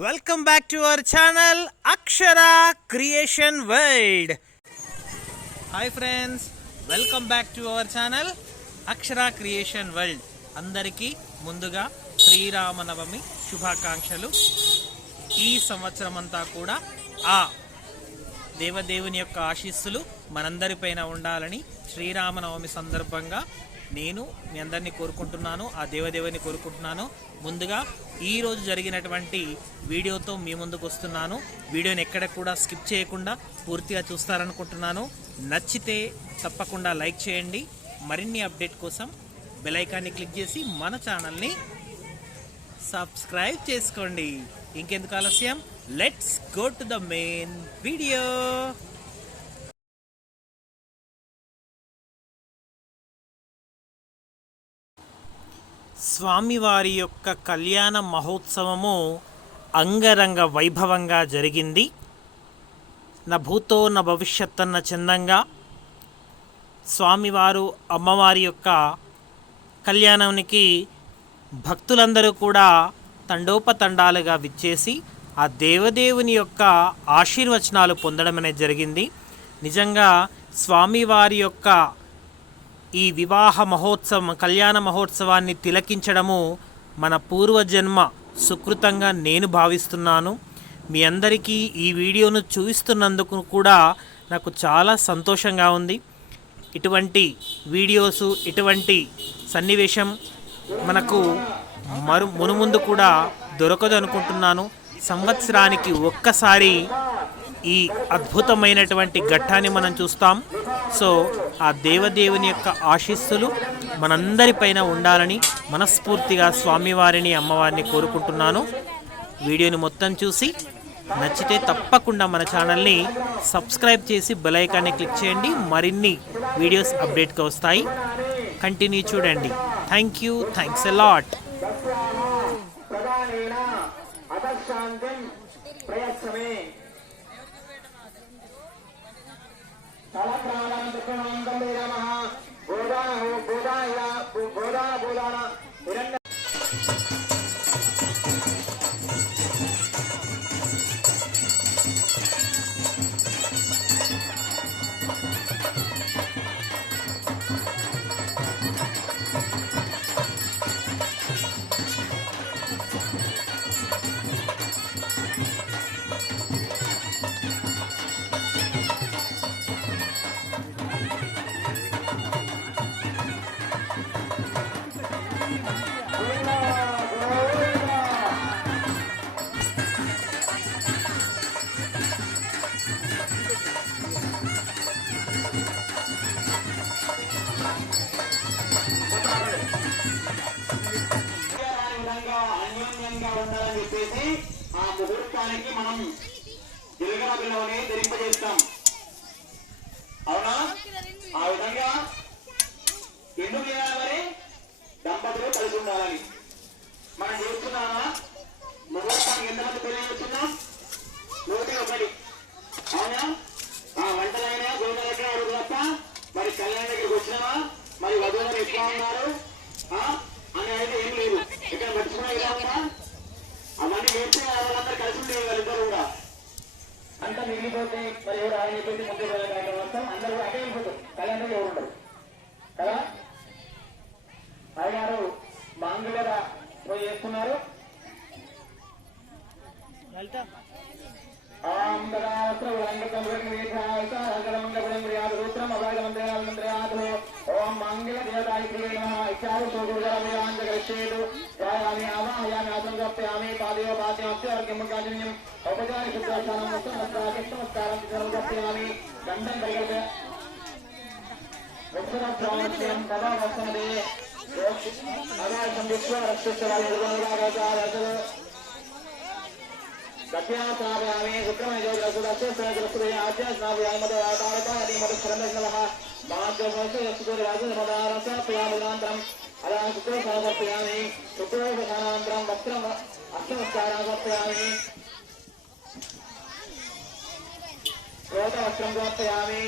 Welcome back to our channel Akshara creation world. Hi friends, welcome back to our channel Akshara creation world. అందరికీ ముందుగా శ్రీరామనవమి శుభాకాంక్షలు. ఈ సంవత్సరం అంతా కూడా ఆ దేవదేవుని యొక్క ఆశీస్సులు మనందరిపైన ఉండాలని శ్రీరామనవమి సందర్భంగా నేను మీ అందరినీ కోరుకుంటున్నాను, ఆ దేవదేవుని కోరుకుంటున్నాను. ముందుగా ఈరోజు జరిగినటువంటి వీడియోతో మీ ముందుకు వస్తున్నాను. వీడియోని ఎక్కడ కూడా స్కిప్ చేయకుండా పూర్తిగా చూస్తారనుకుంటున్నాను. నచ్చితే తప్పకుండా లైక్ చేయండి. మరిన్ని అప్డేట్ కోసం బెల్ ఐకాన్ని క్లిక్ చేసి మన ఛానల్ని సబ్స్క్రైబ్ చేసుకోండి. ఇంకెందుకు ఆలస్యం, let's go to the main video. స్వామివారి యొక్క కళ్యాణ మహోత్సవము అంగరంగ వైభవంగా జరిగింది. నా భూతో నా భవిష్యత్ అన్న చందంగా స్వామివారు అమ్మవారి యొక్క కళ్యాణానికి భక్తులందరూ కూడా తండోపతండాలుగా విచ్చేసి ఆ దేవదేవుని యొక్క ఆశీర్వచనాలు పొందడం అనేది జరిగింది. నిజంగా స్వామివారి యొక్క ఈ వివాహ మహోత్సవం, కళ్యాణ మహోత్సవాన్ని తిలకించడము మన పూర్వజన్మ సుకృతంగా నేను భావిస్తున్నాను. మీ అందరికీ ఈ వీడియోను చూపిస్తున్నందుకు కూడా నాకు చాలా సంతోషంగా ఉంది. ఇటువంటి వీడియోసు, ఇటువంటి సన్నివేశం మనకు మునుముందు కూడా దొరకదు అనుకుంటున్నాను. సంవత్సరానికి ఒక్కసారి ఈ అద్భుతమైనటువంటి ఘట్టాన్ని మనం చూస్తాం. సో ఆ దేవదేవుని యొక్క ఆశీస్సులు మనందరిపైన ఉండాలని మనస్ఫూర్తిగా స్వామివారిని, అమ్మవారిని కోరుకుంటున్నాను. వీడియోని మొత్తం చూసి నచ్చితే తప్పకుండా మన ఛానల్ని సబ్స్క్రైబ్ చేసి బెల్ ఐకాన్ని క్లిక్ చేయండి. మరిన్ని వీడియోస్ అప్డేట్గా వస్తాయి. కంటిన్యూ చూడండి. Thanks a lot. ఉండాలని చెప్పేసి ఆ ముహూర్తానికి మనం జీలకర్ర బిల్లవని ధరింపజేస్తాం. అవునా? ఆ విధంగా ఎందుకు చేయాలి? మరి దంపతులు కలిసి ఉండాలని మనం చేస్తున్నామా? ముహూర్తానికి ఎంతమంది పెళ్లి చేస్తున్నాం? 101. అవునా? ఆ వంటలైనా గోదాలకే అడుగు తప్ప మరి కళ్యాణ దగ్గరికి వచ్చినావా, మరి వధువులు ఎట్లా ఉన్నారు అనేది ఏం లేదు. ఇక్కడ పట్టుకున్నా ఇలా ఉందా? అవన్నీ వేస్తే వాళ్ళందరూ కలిసి ఉండేవి, వాళ్ళిద్దరు కూడా అంతా మిగిలిపోతే మరి ఎవరు ఆయన చెప్పేసి ముందు వస్తాం. అందరూ అదే వెళ్ళిపోతారు, కళ్యాణంలో ఎవరు ఉండరు కదా. అయ్యగారు మాంగుల పోయి చేస్తున్నారు. ఓం మంగళ దేవతాయ ఇచ్చారు సోగురుచేదు ఆవాహయామి ఆసం కప్యామి పాదయో పాద్యం ఉపచార శుద్ధానం నమస్కారం కప్యామి గంధం పరిగల్ప వృక్షం కదా వస్తున్నది విశ్వ రక్షిస్తారు गत्यासावयामि शुक्रमयोग्रसुदस्यग्रसुदे आद्यास्नावयामदवातारकादि मधुश्रमस्नवः महाद्योषयस्कुराजनमदारसप्रियामुदान्तरम् अला शुक्रोपसमर्पयामि शुक्रोपसमान्तरं वस्त्रम् अष्टमस्कारान् समर्पयामि श्रोतवस्त्रं समर्पयामि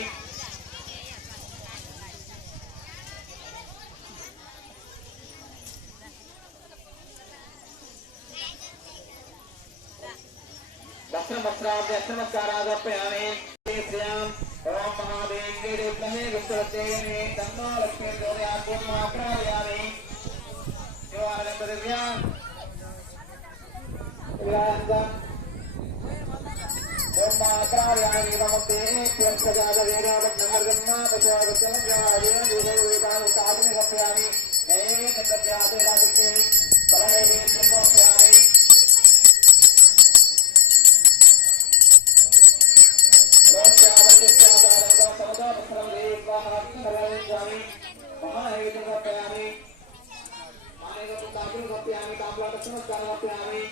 नमस्कारादर्पयामि श्रियाम् ओम महादेव्यै देवतायै गुप्तदेव्यै तन्नो लक्ष्मी प्रचोदयात् देव्याम् ओम महाकार्याणि नमस्ते प्रसजादवीरावत्नमर्गम्मा पशुवत्सलज्ञादेवदेवदेवतानुकाग्निगम्यामि नैवेद्यज्ञातेरादित्ये परमेवेद्यमोक्ष्यामि महानैवेद्यमोक्ष्यामि मानेगपुताग्निगम्यामि ताम्बूलदर्शनस्कारामि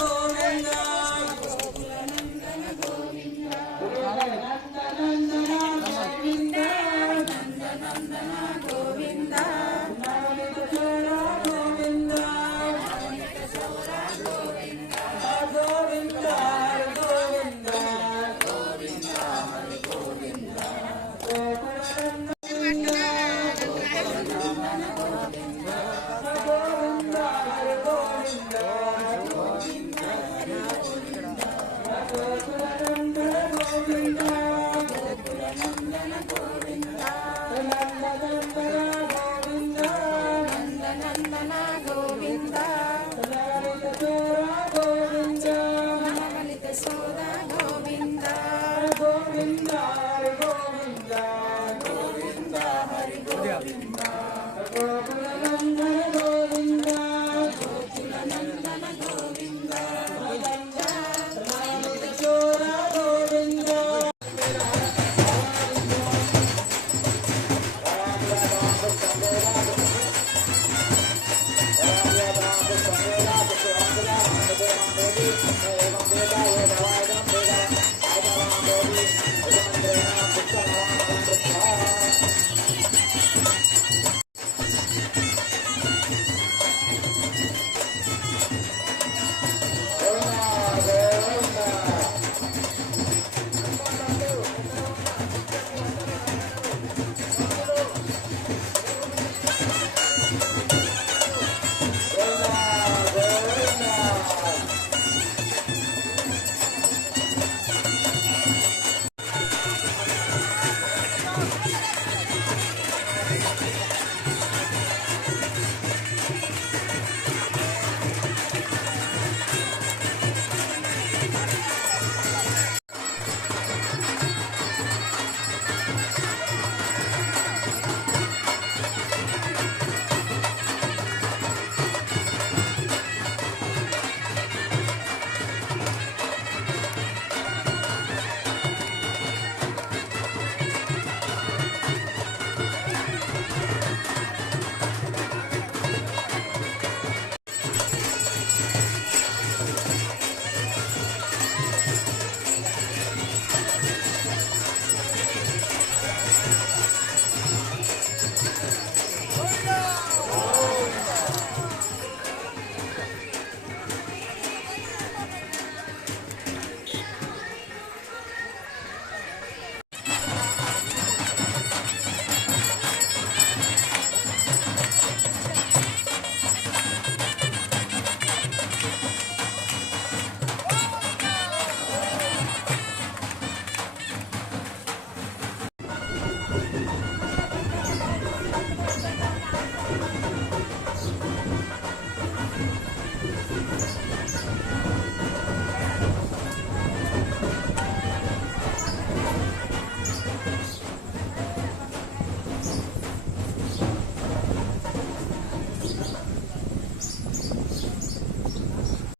గోవింద